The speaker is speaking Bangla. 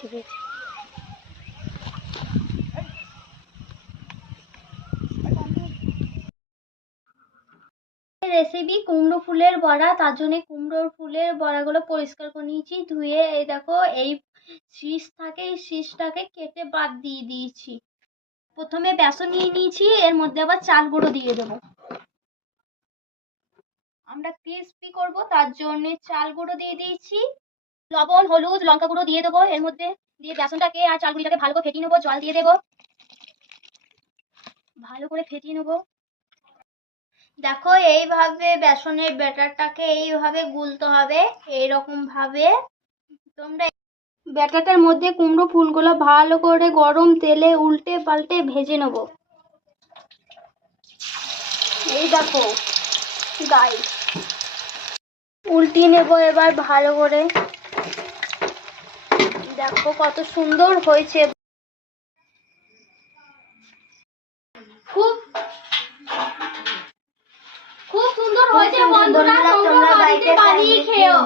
ঠিক আছে। রেসিপি কুমড়ো ফুলের বড়া, তার জন্য কুমড়োর ফুলের বড়াগুলো পরিষ্কার করে নিয়েছি, ধুয়ে এই দেখো এই শীষ থাকে, এই শীষটাকে কেটে বাদ দিয়ে দিয়েছি। প্রথমে বেসন নিয়ে নিয়েছি, এর মধ্যে আবার চাল গুঁড়ো দিয়ে দেবো। আমরা ক্রিস্পি করব, তার জন্য চাল গুঁড়ো দিয়ে দিয়েছি। লবণ, হলুদ, লঙ্কা গুঁড়ো দিয়ে দেবো এর মধ্যে, দিয়ে বেসনটাকে আর চাল গুঁড়িটাকে ভালো করে ফেটিয়ে নেবো। জল দিয়ে দেবো, ভালো করে ফেটিয়ে নেবো। দেখো এইভাবে বেসনের ব্যাটারটাকে এইভাবে গুলতে হবে, এইরকম ভাবে। তোমরা ব্যাটারটার মধ্যে কুমড়ো ফুলগুলো ভালো করে গরম তেলে উল্টে পাল্টে ভেজে নেব। এই দেখো গাইস, উল্টিয়ে নেব এবার ভালো করে। দেখো কত সুন্দর হয়েছে, খুব খুব সুন্দর হয়েছে বন্ধুরা, তোমরা বাড়িতে বানিয়ে খেও।